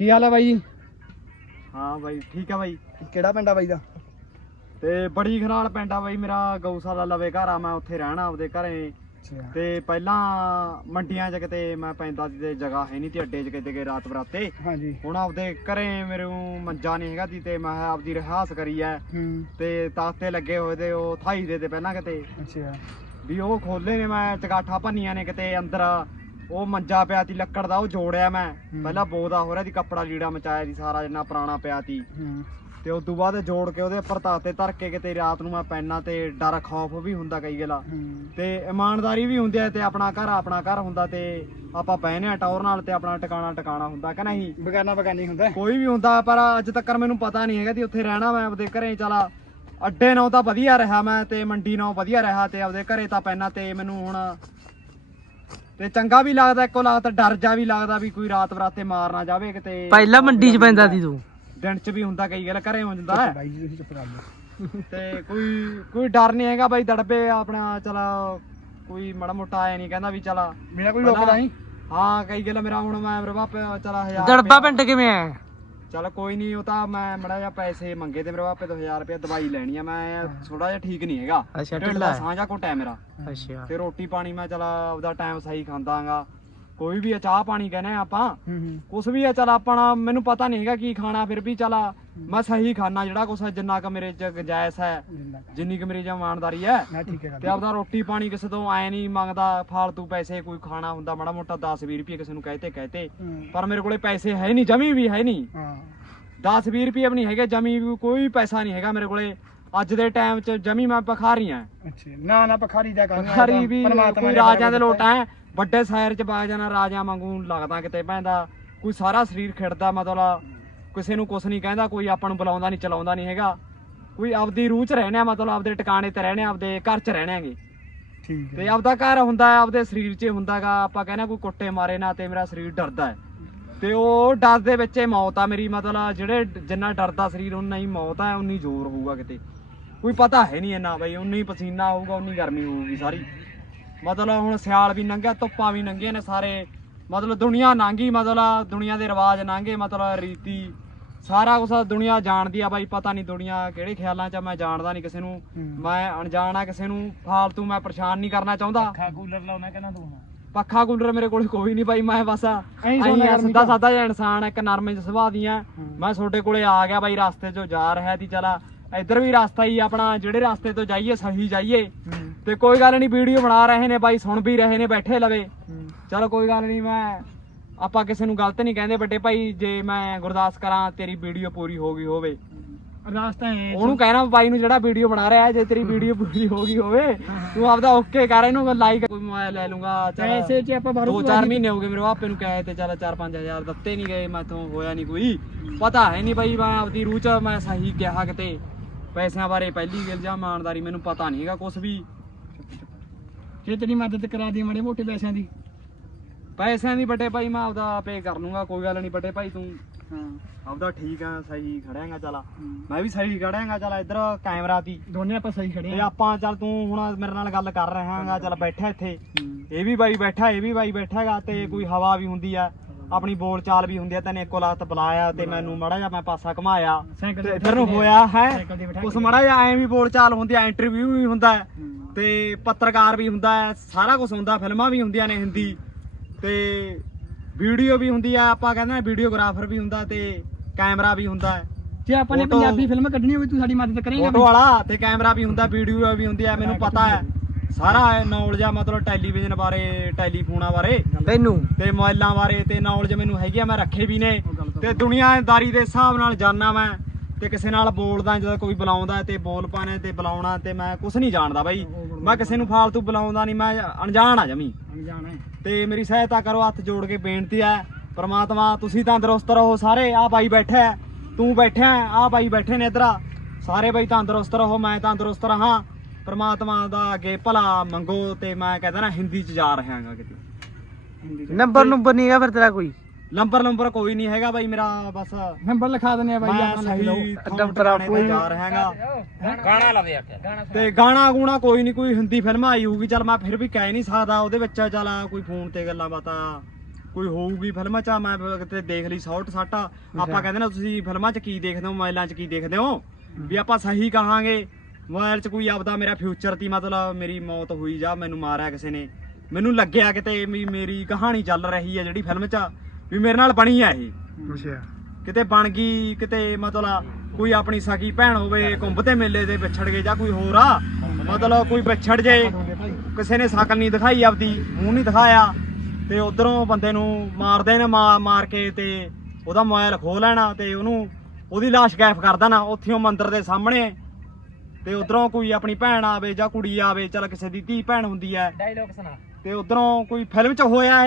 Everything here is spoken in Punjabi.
ਕੀ ਹਾਲ ਆ ਬਾਈ ਜੀ? ਹਾਂ ਬਾਈ ਠੀਕ ਆ ਬਾਈ। ਕਿਹੜਾ ਪਿੰਡ ਆ ਬਾਈ ਦਾ? ਤੇ ਬੜੀ ਖਰਾਲ ਪਿੰਡ ਆ ਬਾਈ ਮੇਰਾ ਗਊਸ਼ਾਲਾ ਲਵੇ ਘਰ ਆ ਮੈਂ ਉੱਥੇ ਰਹਿਣਾ ਆਪਦੇ ਘਰੇ। ਤੇ ਪਹਿਲਾਂ ਮੰਡੀਆਂ 'ਚ ਕਿਤੇ ਮੈਂ ਪੈਂਦਾ ਸੀ ਤੇ ਜਗ੍ਹਾ ਹੈ ਨਹੀਂ ਤੇ ਅੱਡੇ 'ਚ ਕਿਤੇ ਗਏ ਰਾਤ ਬਰਾਤੇ। ਹਾਂਜੀ। ਹੁਣ ਆਪਦੇ ਘਰੇ ਮੇਰੇ ਮੰਜਾ ਨਹੀਂ ਹੈਗਾ ਸੀ ਤੇ ਮੈਂ ਆਪਦੀ ਰਿਹਾਸ ਕਰੀ ਐ ਤੇ ਤਾਤੇ ਲੱਗੇ ਹੋਏ ਤੇ ਉਹ ਥਾਈ ਦੇ ਤੇ ਪਹਿਲਾਂ ਕਿਤੇ। ਅੱਛਾ। ਵੀ ਉਹ ਖੋਲੇ ਨੇ ਮੈਂ ਚਗਾਠਾ ਭੰਨੀਆਂ ਨੇ ਕਿਤੇ ਅੰਦਰ। ਉਹ ਮੰਜਾ ਪਿਆ ਤੀ ਲੱਕੜ ਦਾ ਉਹ ਜੋੜਿਆ ਮੈਂ। ਪਹਿਲਾਂ ਬੋਦਾ ਹੋ ਰਿਹਾ ਦੀ ਕੱਪੜਾ ਲੀੜਾ ਮਚਾਇਆ ਸੀ ਸਾਰਾ ਜਿੰਨਾ ਪੁਰਾਣਾ ਪਿਆ ਤੀ ਤੇ ਉਸ ਤੋਂ ਬਾਅਦ ਜੋੜ ਕੇ ਉਹਦੇ ਉੱਪਰ ਤਾਤੇ ਧਰ ਕੇ ਕਿਤੇ ਰਾਤ ਨੂੰ ਮੈਂ ਪੈਣਾ ਤੇ ਡਰ ਖੌਫ ਵੀ ਹੁੰਦਾ ਕਈ ਗੱਲਾਂ ਤੇ ਇਮਾਨਦਾਰੀ ਵੀ ਹੁੰਦੀ ਹੈ ਤੇ ਆਪਣਾ ਘਰ ਆਪਣਾ ਘਰ ਹੁੰਦਾ ਤੇ ਆਪਾਂ ਬਹਿਨੇ ਆ ਟੌਰ ਨਾਲ ਤੇ ਆਪਣਾ ਟਿਕਾਣਾ ਟਿਕਾਣਾ ਹੁੰਦਾ ਕਿ ਨਹੀਂ? ਬਗਾਨਾ ਬਗਾਨੀ ਹੁੰਦਾ। ਕੋਈ ਵੀ ਹੁੰਦਾ ਪਰ ਅੱਜ ਤੱਕ ਮੈਨੂੰ ਪਤਾ ਨਹੀਂ ਹੈਗਾ ਕਿ ਉੱਥੇ ਰਹਿਣਾ ਮੈਂ ਆਪਦੇ ਘਰੇ ਚਲਾ ਅੱਡੇ ਨਾਲ ਤਾਂ ਵਧੀਆ ਰਿਹਾ ਮੈਂ ਤੇ ਮੰਡੀ ਨਾਲ ਵਧੀਆ ਰਿਹਾ ਤੇ ਆਪਦੇ ਘਰੇ ਤਾਂ ਪੈਣਾ ਤੇ ਮੈਨੂੰ ਹੁਣ ਤੇ ਚੰਗਾ ਵੀ ਲੱਗਦਾ ਇੱਕੋ ਲੱਗਦਾ ਡਰ ਜਾ ਵੀ ਲੱਗਦਾ ਵੀ ਕੋਈ ਰਾਤ ਬਰਾਤੇ ਮਾਰ ਨਾ ਜਾਵੇ ਕਿਤੇ। ਪਹਿਲਾਂ ਮੰਡੀ 'ਚ ਪੈਂਦਾ ਸੀ ਤੂੰ। ਦਿਨ 'ਚ ਵੀ ਹੁੰਦਾ ਕਈ ਗੱਲ ਘਰੇ ਹੋ ਜਾਂਦਾ ਹੈ। ਬਾਈ ਜੀ ਤੁਸੀਂ ਚੁੱਪ ਕਰ ਲਓ। ਤੇ ਕੋਈ ਕੋਈ ਡਰ ਨਹੀਂ ਹੈਗਾ ਬਾਈ ਦੜਪੇ ਆਪਣਾ ਚਲਾ ਕੋਈ ਮਾੜਾ ਮੋਟਾ ਆਇਆ ਨਹੀਂ ਕਹਿੰਦਾ ਵੀ ਚਲਾ ਮੇਰਾ ਕੋਈ ਰੋਕਦਾ ਨਹੀਂ। ਹਾਂ ਕਈ ਗੱਲ ਮੇਰਾ ਹੁਣ ਮੈਂ ਮੇਰੇ ਬਾਪੇ ਚਲਾ ਹਜ਼ਾਰ ਦੜਬਾ ਪਿੰਡ ਕਿਵੇਂ ਆ ਚਲ ਕੋਈ ਨਹੀਂ ਉਹ ਤਾਂ ਮੈਂ ਮੜਾ ਜਿਹਾ ਪੈਸੇ ਮੰਗੇ ਤੇ ਮੇਰੇ ਬਾਪੇ ਤੋਂ 1000 ਰੁਪਏ ਦਵਾਈ ਲੈਣੀ ਆ ਮੈਂ ਥੋੜਾ ਜਿਹਾ ਠੀਕ ਨਹੀਂ ਹੈਗਾ। ਅੱਛਾ ਢਿੱਲਾ। ਸਾਂਝਾ ਹੈ ਮੇਰਾ। ਅੱਛਾ। ਤੇ ਰੋਟੀ ਪਾਣੀ ਮੈਂ ਚਲਾ ਉਹਦਾ ਟਾਈਮ ਸਹੀ ਖਾਂਦਾਗਾ ਕੋਈ ਵੀ ਆ ਚਾਹ ਪਾਣੀ ਕਹਿੰਦੇ ਆ ਆਪਾਂ। ਹੂੰ ਹੂੰ। ਕੁਛ ਵੀ ਆ ਚਲ ਆਪਣਾ ਮੈਨੂੰ ਪਤਾ ਨਹੀਂ ਹੈਗਾ ਕੀ ਖਾਣਾ ਫਿਰ ਵੀ ਚਲਾ ਮੈਂ ਸਹੀ ਖਾਣਾ ਜਿਹੜਾ ਕੁਛ ਜਿੰਨਾ ਕ ਮੇਰੇ ਚ ਗੁੰਜਾਇਸ਼ ਹੈ ਜਿੰਦਾ ਕਰ ਜਿੰਨੀ ਕ ਮੇਰੀ ਜਮਾਨਦਾਰੀ ਹੈ। ਨਾ ਠੀਕ ਹੈ ਤੇ ਆਪਦਾ ਰੋਟੀ ਪਾਣੀ ਕਿਸੇ ਤੋਂ ਐ ਨਹੀਂ ਮੰਗਦਾ ਫਾਲਤੂ ਪੈਸੇ ਕੋਈ ਖਾਣਾ ਹੁੰਦਾ ਮਾੜਾ ਮੋਟਾ 10 20 ਰੁਪਏ ਕਿਸੇ ਨੂੰ ਕਹਤੇ ਕਹਤੇ। ਹੂੰ। ਪਰ ਮੇਰੇ ਕੋਲੇ ਪੈਸੇ ਹੈ ਨਹੀਂ ਜਮੀ ਵੀ ਹੈ ਨਹੀਂ। ਹਾਂ। 10 20 ਰੁਪਏ ਵੀ ਨਹੀਂ ਹੈਗੇ ਜਮੀ ਵੀ ਕੋਈ ਪੈਸਾ ਨਹੀਂ ਹੈਗਾ ਮੇਰੇ ਕੋਲੇ। ਅੱਜ ਦੇ ਟਾਈਮ 'ਚ ਜਮੀ ਮੈਂ ਭਖਾਰੀ ਆ। ਅੱਛਾ ਨਾ ਨਾ ਪਖਾਰੀ ਦਾ ਕੰਮ ਭਖਾਰੀ ਵੀ ਕੋਈ ਰਾਜਿਆਂ ਦੇ ਲੋਟ ਐ ਵੱਡੇ ਸ਼ਹਿਰ 'ਚ ਬਾਗ ਜਾਣਾ ਰਾਜਿਆਂ ਵਾਂਗੂ ਲੱਗਦਾ ਕਿਤੇ ਪੈਂਦਾ। ਕੋਈ ਸਾਰਾ ਸਰੀਰ ਖਿੜਦਾ ਮਤਲਬ ਕਿਸੇ ਨੂੰ ਕੁਛ ਨਹੀਂ ਕਹਿੰਦਾ ਕੋਈ ਆਪਾਂ ਨੂੰ ਬੁਲਾਉਂਦਾ ਨਹੀਂ ਚਲਾਉਂਦਾ ਨਹੀਂ ਹੈਗਾ। ਕੋਈ ਆਪਦੀ ਰੂਹ 'ਚ ਰਹਿਣਾ ਮਤਲਬ ਆਪਦੇ ਟਿਕਾਣੇ ਤੇ ਰਹਿਣਾ ਆਪਦੇ ਘਰ 'ਚ ਰਹਿਣਾਗੇ ਠੀਕ ਤੇ ਹੈ ਆਪਦਾ ਘਰ ਹੁੰਦਾ ਹੈ ਆਪਦੇ ਸਰੀਰ 'ਚ ਹੁੰਦਾਗਾ ਆਪਾਂ ਕਹਿੰਦੇ ਕੋਈ ਕੁੱਟੇ ਮਾਰੇ ਨਾ ਤੇ ਮੇਰਾ ਸਰੀਰ ਡਰਦਾ ਹੈ। ਤੇ ਉਹ ਡਰ ਦੇ ਵਿੱਚ ਮੌਤ ਆ ਮੇਰੀ ਮਤਲਬ ਜਿਹੜੇ ਜਿੰਨਾ ਡਰਦਾ ਸਰੀਰ ਉਨਾ ਹੀ ਮੌਤ ਆ ਉਨੀ ਜ਼ੋਰ ਹੋਊਗਾ ਕਿਤੇ। ਕੋਈ ਪਤਾ ਹੈ ਨਹੀਂ ਇੰਨਾ ਬਈ ਉਨੀ ਪਸੀਨਾ ਆਊਗਾ ਉਨੀ ਗਰਮੀ ਹੋਊਗੀ ਸਾਰੀ। ਮਤਲਬ ਹੁਣ ਸਿਆਲ ਵੀ ਲੰਘਿਆ ਧੁੱਪਾਂ ਵੀ ਲੰਘੀਆਂ ਨੇ ਸਾਰੇ। ਮਤਲਬ ਦੁਨੀਆ ਲੰਘੀ ਮਤਲਬ ਦੁਨੀਆ ਦੇ ਰਿਵਾਜ ਲੰਘੇ ਮਤਲਬ ਰੀਤੀ। ਸਾਰਾ ਕੁਝ ਦੁਨੀਆ ਜਾਣਦੀ ਆ ਬਾਈ ਪਤਾ ਨਹੀਂ ਦੁਨੀਆ ਕਿਹੜੇ ਖਿਆਲਾਂ 'ਚ ਆ, ਮੈਂ ਜਾਣਦਾ ਨਹੀਂ ਕਿਸੇ ਨੂੰ। ਮੈਂ ਅਣਜਾਣ ਆ ਕਿਸੇ ਨੂੰ ਫਾਲਤੂ ਮੈਂ ਪਰੇਸ਼ਾਨ ਨਹੀਂ ਕਰਨਾ ਚਾਹੁੰਦਾ। ਖਾ ਕੂਲਰ ਲਾਉਣਾ ਕਹਿੰਦਾ ਤੂੰ ਪੱਖਾ ਕੂਲਰ ਮੇਰੇ ਕੋਲ ਕੋਈ ਨਹੀਂ ਬਾਈ ਮੈਂ ਬਸ ਐਂ ਗਰਮੀ ਸਿੱਧਾ ਚ। ਸਾਦਾ ਜਿਹਾ ਇਨਸਾਨ ਆ, ਇੱਕ ਨਰਮੇ ਸੁਭਾਅ ਦੀਆਂ। ਮੈਂ ਤੁਹਾਡੇ ਕੋਲੇ ਆ ਗਿਆ ਬਾਈ ਰਸਤੇ 'ਚੋਂ ਜਾ ਰਿਹਾ ਸੀ ਚਲਾ ਇੱਧਰ ਵੀ ਰਸਤਾ ਹੀ ਆਪਣਾ ਜਿਹੜੇ ਰਸਤੇ ਤੋਂ ਜਾਈਏ ਸਹੀ ਜਾਈਏ। ਤੇ ਕੋਈ ਗੱਲ ਨਹੀਂ ਵੀਡੀਓ ਬਣਾ ਰਹੇ ਨੇ ਬਾਈ ਸੁਣ ਵੀ ਰਹੇ ਨੇ ਬੈਠੇ ਲਵੇ। ਚਲੋ ਕੋਈ ਗੱਲ ਨਹੀਂ ਮੈਂ ਆਪਾਂ ਕਿਸੇ ਨੂੰ ਗਲਤ ਨਹੀਂ ਕਹਿੰਦੇ ਵੱਡੇ ਭਾਈ ਜੇ ਮੈਂ ਗੁਰਦਾਸ ਕਰਾਂ ਤੇਰੀ ਵੀਡੀਓ ਪੂਰੀ ਹੋ ਗਈ ਹੋਵੇ। ਰਾਸਤਾ ਹੈ ਉਹਨੂੰ ਕਹਿਣਾ ਬਾਈ ਨੂੰ ਜਿਹੜਾ ਵੀਡੀਓ ਬਣਾ ਰਿਹਾ ਹੈ, ਜੇ ਤੇਰੀ ਵੀਡੀਓ ਪੂਰੀ ਹੋ ਗਈ ਹੋਵੇ ਤੂੰ ਆਪਦਾ ਓਕੇ ਕਰ ਇਹਨੂੰ ਲਾਈਕ ਕੋਈ ਮੈਂ ਲੈ ਲੂੰਗਾ ਪੈਸੇ ਚ ਆਪਾਂ ਬਾਹਰੋਂ ਦੋ ਚਾਰ ਮਹੀਨੇ ਹੋ ਗਏ ਮੇਰੇ ਪਾਪੇ ਨੂੰ ਕਹੇ ਤੇ ਚੱਲ 4-5000 ਦਿੱਤੇ ਨਹੀਂ ਗਏ ਮੈਥੋਂ ਹੋਇਆ ਨਹੀਂ ਕੋਈ। ਪਤਾ ਹੈ ਨਹੀਂ ਬਾਈ ਮੈਂ ਆਪਦੀ ਰੂਹ ਚ ਮੈਂ ਸਹੀ ਕਿਹਾ ਕਿਤੇ। ਪੈਸਿਆਂ ਬਾਰੇ ਪਹਿਲੀ ਗੱਲ ਜਾਂ ਇਮਾਨਦਾਰੀ ਮੈਨੂੰ ਪਤਾ ਨਹੀਂ ਹੈਗਾ ਕੁਝ ਵੀ। ਜੇ ਤੇਰੀ ਮਦਦ ਕਰਾ ਦੀ ਮਾੜੇ ਮੋਟੇ ਪੈਸਿਆਂ ਦੀ। ਪੈਸਿਆਂ ਦੀ ਵੱਡੇ ਭਾਈ ਮੈਂ ਆਪਦਾ ਪੇ ਕਰ ਲੂੰਗਾ ਕੋਈ ਗੱਲ ਨਹੀਂ ਵੱਡੇ ਭਾਈ ਤੂੰ। ਹਾਂ। ਆਪਦਾ ਠੀਕ ਆ ਸਹੀ ਖੜਿਆਂਗਾ ਚਲਾ। ਮੈਂ ਵੀ ਸਹੀ ਖੜਿਆਂਗਾ ਚਲ ਇੱਧਰ ਕੈਮਰਾ ਦੀ। ਦੋਨੇ ਆਪਾਂ ਸਹੀ ਖੜੇ ਤੇ ਆ ਆਪਾਂ ਚੱਲ ਤੂੰ ਹੁਣ ਮੇਰੇ ਨਾਲ ਗੱਲ ਕਰ ਰਿਹਾ ਹੈਗਾ ਚੱਲ ਬੈਠਾ ਇੱਥੇ। ਇਹ ਵੀ ਬਾਈ ਬੈਠਾ ਇਹ ਵੀ ਬਾਈ ਬੈਠਾ ਹੈਗਾ ਤੇ ਕੋਈ ਹਵਾ ਵੀ ਹੁੰਦੀ ਆ। ਆਪਣੀ ਬੋਲ ਚਾਲ ਵੀ ਹੁੰਦੀ ਆ ਤੈਨੇ ਇੱਕੋ ਲਾਤ ਬੁਲਾਇਆ ਤੇ ਮੈਨੂੰ ਮੜਾ ਜਾ ਮੈਂ ਪਾਸਾ ਘਮਾਇਆ। ਤੇ ਨੂੰ ਹੋਇਆ ਹੈ ਉਸ। ਮੜਾ ਜਾ ਐਂ ਵੀ ਬੋਲ ਚਾਲ ਹੁੰਦੀ ਆ ਇੰਟਰਵਿਊ ਵੀ ਹੁੰਦਾ। ਤੇ ਪੱਤਰਕਾਰ ਵੀ ਹੁੰਦਾ ਹੈ ਸਾਰਾ ਕੁਝ ਹੁੰਦਾ ਫਿਲਮਾਂ ਵੀ ਹੁੰਦੀਆਂ ਨੇ ਹਿੰਦੀ। ਤੇ ਵੀਡੀਓ ਵੀ ਹੁੰਦੀ ਆ ਆਪਾਂ ਕਹਿੰਦੇ ਆ ਵੀਡੀਓਗ੍ਰਾਫਰ ਵੀ ਹੁੰਦਾ ਤੇ ਕੈਮਰਾ ਵੀ ਹੁੰਦਾ ਹੈ। ਜੇ ਆਪਾਂ ਨੇ ਪੰਜਾਬੀ ਫਿਲਮ ਕੱਢਣੀ ਹੋਵੇ ਤੂੰ ਸਾਡੀ ਮਦਦ ਕਰੇਂਗਾ ਫੋਟੋ ਵਾਲਾ ਤੇ ਕੈਮਰਾ ਵੀ ਹੁੰਦਾ ਵੀਡੀਓ ਵੀ ਹੁੰਦੀ ਆ ਮੈਨੂੰ ਪਤਾ ਹੈ। ਸਾਰਾ ਨੌਲੇਜ ਆ ਮਤਲਬ ਟੈਲੀਵਿਜ਼ਨ ਬਾਰੇ ਟੈਲੀਫੋਨਾਂ ਬਾਰੇ ਤੈਨੂੰ? ਤੇ ਮੋਬਾਈਲਾਂ ਬਾਰੇ ਤੇ ਨੌਲੇਜ ਮੈਨੂੰ ਹੈਗੀ ਆ ਮੈਂ ਰੱਖੇ ਵੀ ਨੇ। ਤੇ ਦੁਨੀਆਦਾਰੀ ਦੇ ਹਿਸਾਬ ਨਾਲ ਜਾਣਨਾ ਮੈਂ ਤੇ ਕਿਸੇ ਨਾਲ ਬੋਲਦਾ ਜਦੋਂ ਕੋਈ ਬੁਲਾਉਂਦਾ ਤੇ ਬੋਲ ਪਾਣੇ ਤੇ ਬੁਲਾਉਣਾ ਤੇ ਮੈਂ ਕੁਝ ਨਹੀਂ ਜਾਣਦਾ ਬਾਈ। ਮੈਂ ਕਿਸੇ ਨੂੰ ਫਾਲਤੂ ਬੁਲਾਉਂਦਾ ਨਹੀਂ ਮੈਂ ਅਣਜਾਣ ਆ ਜਮੀ। ਜਾਣਾ ਹੈ। ਤੇ ਮੇਰੀ ਸਹਾਇਤਾ ਕਰੋ ਹੱਥ ਜੋੜ ਕੇ ਬੇਨਤੀ ਹੈ ਪ੍ਰਮਾਤਮਾ ਤੁਸੀਂ ਤੰਦਰੁਸਤ ਰਹੋ ਸਾਰੇ ਆ ਬਾਈ ਬੈਠਾ ਤੂੰ ਬੈਠਾ ਆ ਬਾਈ ਬੈਠੇ ਨੇ ਇਧਰ। ਸਾਰੇ ਬਾਈ ਤੰਦਰੁਸਤ ਰਹੋ ਮੈਂ ਤੰਦਰੁਸਤ ਰਹਾ। ਪ੍ਰਮਾਤਮਾ ਦਾ ਅੱਗੇ ਭਲਾ ਮੰਗੋ ਤੇ ਮੈਂ ਕਹਿੰਦਾ ਨਾ ਹਿੰਦੀ ਚ ਜਾ ਰਿਹਾ ਹਾਂ ਕਿਤੇ। ਹਿੰਦੀ ਚ। ਨੰਬਰ ਨੰਬਰ ਨਹੀਂਗਾ ਫਿਰ ਤੇਰਾ ਕੋਈ? ਨੰਬਰ ਨੰਬਰ ਕੋਈ ਨਹੀਂ ਹੈਗਾ ਬਾਈ ਮੇਰਾ ਬਸ। ਨੰਬਰ ਲਿਖਾ ਦਿੰਦੇ ਆ ਬਾਈ ਮੈਂ ਆਪਾਂ ਲਿਖ ਲਓ। ਸਹੀ ਅੱਡਾ ਟਿਕਾਣੇ ਤੇ ਕੋਈ- ਜਾ ਰਿਹਾ ਹੈਗਾ। ਗਾਣਾ ਲਵੇ ਗਾਣਾ ਤੇ ਗਾਣਾ ਗੂਣਾ ਕੋਈ ਨਹੀਂ ਕੋਈ ਹਿੰਦੀ ਫਿਲਮ ਆਈ ਹੋਊਗੀ ਚਲ ਮੈਂ ਫਿਰ ਵੀ ਕਹਿ ਨਹੀਂ ਸਕਦਾ ਉਹਦੇ ਵਿੱਚ ਚੱਲ ਕੋਈ ਫੋਨ ਤੇ ਗੱਲਾਂ ਬਾਤਾਂ ਕੋਈ ਹੋਊਗੀ ਫਿਲਮਾਂ 'ਚ ਮੈਂ ਕਿਤੇ ਦੇਖ ਲਈ ਸ਼ਾਰਟ ਸਾਟਾ ਆਪਾਂ ਕਹਿੰਦੇ ਨਾ ਤੁਸੀਂ ਫਿਲਮਾਂ 'ਚ ਕੀ ਦੇਖਦੇ ਹੋ ਮੋਬਾਈਲਾਂ 'ਚ ਕੀ ਦੇਖਦੇ ਹੋ? ਵੀ ਆਪਾਂ ਸਹੀ ਕਹਾਂਗੇ ਮੋਬਾਈਲ 'ਚ ਕੋਈ ਆਪਦਾ ਮੇਰਾ ਫਿਊਚਰ ਤੀ ਮਤਲਬ ਮੇਰੀ ਮੌਤ ਹੋਈ ਜਾਂ ਮੈਨੂੰ ਮਾਰਿਆ ਕਿਸੇ ਨੇ। ਮੈਨੂੰ ਲੱਗਿਆ ਕਿਤੇ ਵੀ ਮੇਰੀ ਕਹਾਣੀ ਚੱਲ ਰਹੀ ਹੈ ਜਿਹੜੀ ਫਿਲਮ 'ਚ ਵੀ ਮੇਰੇ ਨਾਲ ਬਣੀ ਆ ਇਹ। ਅੱਛਾ। ਕਿਤੇ ਬਣ ਗਈ ਕਿਤੇ ਮਤਲਬ ਕੋਈ ਆਪਣੀ ਸਗੀ ਭੈਣ ਹੋਵੇ ਕੁੰਭ ਤੇ ਮੇਲੇ ਦੇ ਵਿਛੜ ਗਏ ਜਾਂ ਕੋਈ ਹੋਰ ਆ ਮਤਲਬ ਕੋਈ ਵਿਛੜ ਜੇ ਕਿਸੇ ਨੇ ਸ਼ਕਲ ਨਹੀਂ ਦਿਖਾਈ ਆਪਦੀ ਮੂੰਹ ਨਹੀਂ ਦਿਖਾਇਆ। ਤੇ ਉਧਰੋਂ ਬੰਦੇ ਨੂੰ ਮਾਰਦੇ ਨੇ ਮਾਰ ਮਾਰ ਕੇ ਤੇ ਉਹਦਾ ਮੋਬਾਈਲ ਖੋਹ ਲੈਣਾ ਤੇ ਉਹਨੂੰ ਉਹਦੀ ਲਾਸ਼ ਗਾਇਬ ਕਰ ਦੇਣਾ ਉੱਥੋਂ ਮੰਦਿਰ ਦੇ ਸਾਹਮਣੇ। ਤੇ ਉਧਰੋਂ ਕੋਈ ਆਪਣੀ ਭੈਣ ਆਵੇ ਜਾਂ ਕੁੜੀ ਆਵੇ ਚਲ ਕਿਸੇ ਦੀ ਧੀ ਭੈਣ ਹੁੰਦੀ ਹੈ। ਡਾਇਲੌਗ ਸੁਣਾ। ਤੇ ਉਧਰੋਂ ਕੋਈ ਫਿਲਮ 'ਚ ਹੋਇਆ